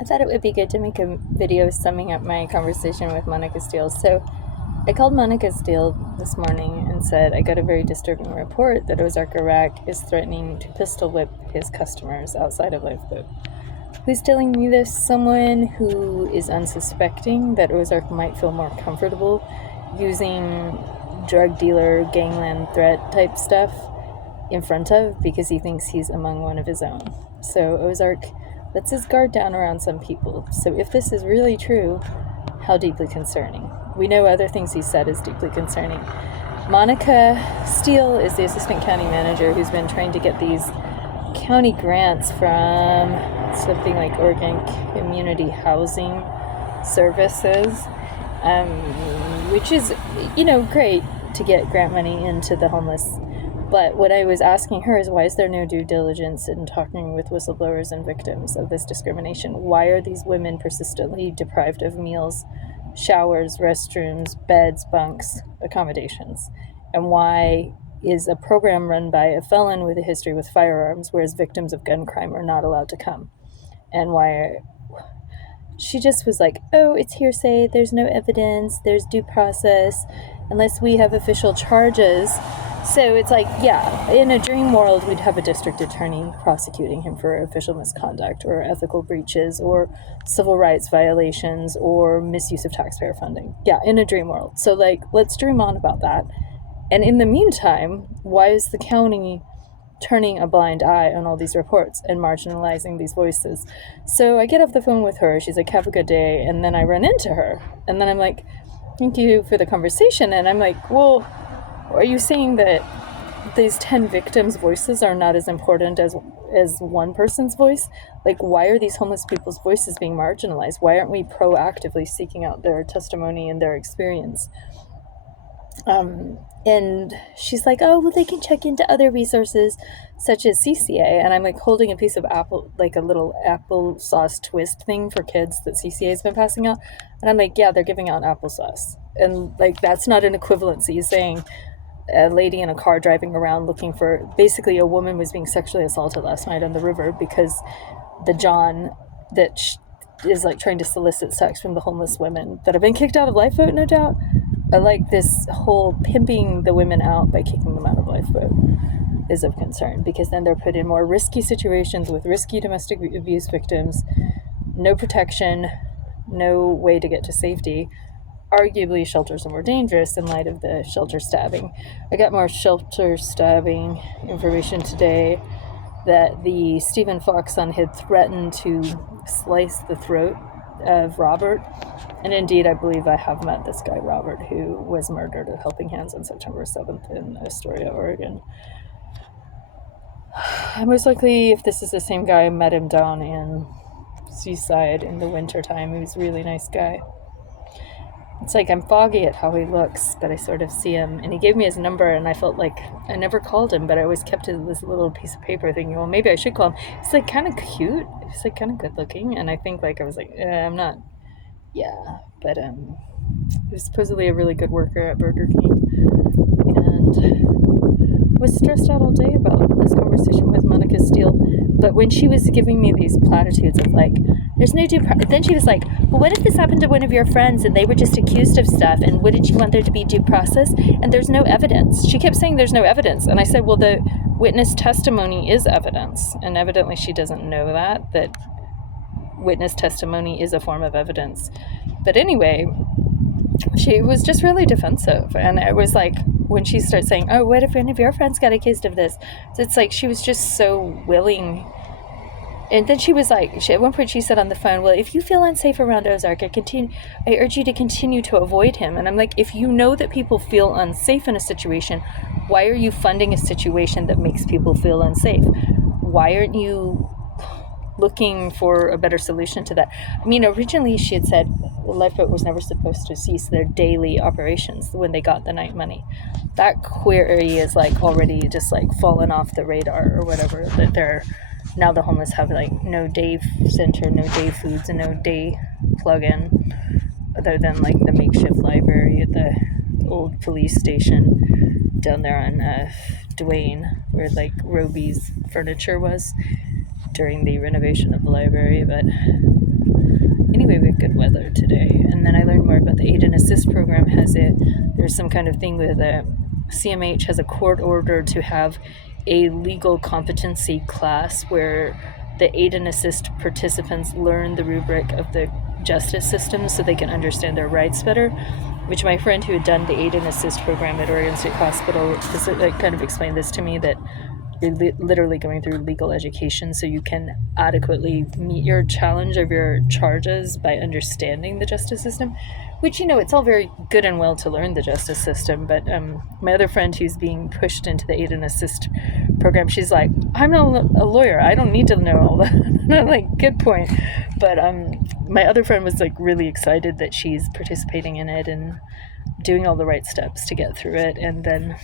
I thought it would be good to make a video summing up my conversation with Monica Steele. So I called Monica Steele this morning and said I got a very disturbing report that Ozark Iraq is threatening to pistol whip his customers outside of Lifeboat. Who's telling me this? Someone who is unsuspecting that Ozark might feel more comfortable using drug dealer, gangland threat type stuff in front of because he thinks he's among one of his own. So Ozark lets his guard down around some people. So if this is really true, how deeply concerning. We know other things he said is deeply concerning. Monica Steele is the assistant county manager who's been trying to get these county grants from something like Oregon Community Housing Services, which is, great to get grant money into the homeless. But what I was asking her is, why is there no due diligence in talking with whistleblowers and victims of this discrimination? Why are these women persistently deprived of meals, showers, restrooms, beds, bunks, accommodations? And why is a program run by a felon with a history with firearms, whereas victims of gun crime are not allowed to come? And why she just was like, oh, it's hearsay, there's no evidence, there's due process, unless we have official charges. So it's like, yeah, in a dream world, we'd have a district attorney prosecuting him for official misconduct or ethical breaches or civil rights violations or misuse of taxpayer funding. Yeah, in a dream world. So, let's dream on about that. And in the meantime, why is the county turning a blind eye on all these reports and marginalizing these voices? So I get off the phone with her. She's like, have a good day. And then I run into her. And then I'm like, thank you for the conversation. And I'm like, well, are you saying that these 10 victims' voices are not as important as one person's voice? Like, why are these homeless people's voices being marginalized? Why aren't we proactively seeking out their testimony and their experience? And she's like, oh, well, they can check into other resources such as CCA. And I'm like holding a piece of apple, like a little applesauce twist thing for kids that CCA has been passing out. And I'm like, yeah, they're giving out applesauce. And that's not an equivalency saying a lady in a car driving around looking for, basically a woman was being sexually assaulted last night on the river because the John that is trying to solicit sex from the homeless women that have been kicked out of Lifeboat, no doubt. I like this whole pimping the women out by kicking them out of Lifeboat is of concern, because then they're put in more risky situations with risky domestic abuse victims, no protection, no way to get to safety. Arguably, shelters are more dangerous in light of the shelter stabbing. I got more shelter stabbing information today that the Stephen Fox son had threatened to slice the throat of Robert. And indeed, I believe I have met this guy, Robert, who was murdered at Helping Hands on September 7th in Astoria, Oregon. Most likely, if this is the same guy, I met him down in Seaside in the wintertime. He was a really nice guy. It's like I'm foggy at how he looks, but I sort of see him. And he gave me his number, and I felt like I never called him, but I always kept this little piece of paper thinking, well, maybe I should call him. He's kind of cute. He's kind of good looking. And I think I was I'm not. Yeah, but he was supposedly a really good worker at Burger King, and was stressed out all day about this conversation with Monica Steele. But when she was giving me these platitudes of there's no due process, then she was like, well, what if this happened to one of your friends and they were just accused of stuff, and wouldn't you want there to be due process? And there's no evidence. She kept saying there's no evidence, and I said, well, the witness testimony is evidence, and evidently she doesn't know that witness testimony is a form of evidence. But anyway, she was just really defensive. And it was when she started saying, oh, what if any of your friends got accused of this? It's she was just so willing. And then she was at one point she said on the phone, well, if you feel unsafe around Ozark, I urge you to continue to avoid him. And I'm like, if you know that people feel unsafe in a situation, why are you funding a situation that makes people feel unsafe? Why aren't you looking for a better solution to that? I mean, originally she had said the Lifeboat was never supposed to cease their daily operations when they got the night money. That query is already just fallen off the radar or whatever, that they're now the homeless have no day center, no day foods, and no day plug-in other than the makeshift library at the old police station down there on Duane, where Roby's furniture was during the renovation of the library. But anyway, we have good weather today. And then I learned more about the Aid and Assist program. There's some kind of thing with CMH has a court order to have a legal competency class where the Aid and Assist participants learn the rubric of the justice system so they can understand their rights better, which my friend who had done the Aid and Assist program at Oregon State Hospital kind of explained this to me, that you're literally going through legal education so you can adequately meet your challenge of your charges by understanding the justice system, which, it's all very good and well to learn the justice system, but my other friend who's being pushed into the Aid and Assist program, she's like, I'm not a lawyer, I don't need to know all that. And I'm like, good point. But my other friend was like really excited that she's participating in it and doing all the right steps to get through it. And then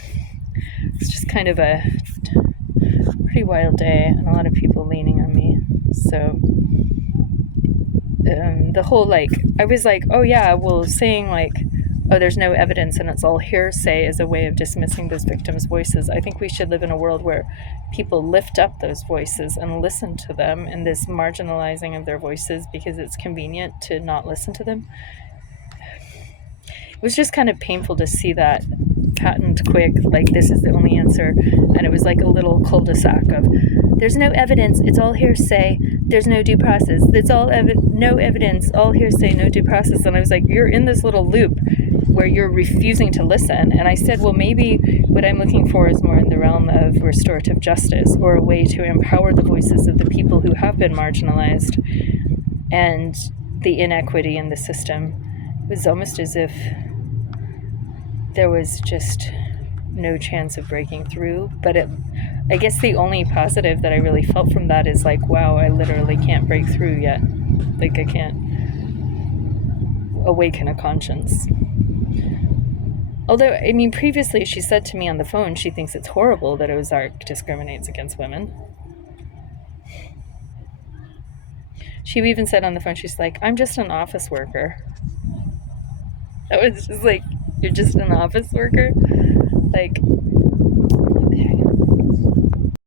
it's just kind of a pretty wild day and a lot of people leaning on me. So the whole I was like, oh yeah, well, saying oh, there's no evidence and it's all hearsay is a way of dismissing those victims' voices. I think we should live in a world where people lift up those voices and listen to them, and this marginalizing of their voices because it's convenient to not listen to them. It was just kind of painful to see that patent quick, this is the only answer, and it was like a little cul-de-sac of there's no evidence, it's all hearsay, there's no due process, it's all no evidence, all hearsay, no due process. And I was like, you're in this little loop where you're refusing to listen. And I said, well, maybe what I'm looking for is more in the realm of restorative justice, or a way to empower the voices of the people who have been marginalized and the inequity in the system. It was almost as if there was just no chance of breaking through. But I guess the only positive that I really felt from that is wow, I literally can't break through yet. I can't awaken a conscience. Although, previously she said to me on the phone she thinks it's horrible that Ozark discriminates against women. She even said on the phone, she's like, I'm just an office worker. I was just like, you're just an office worker? Okay.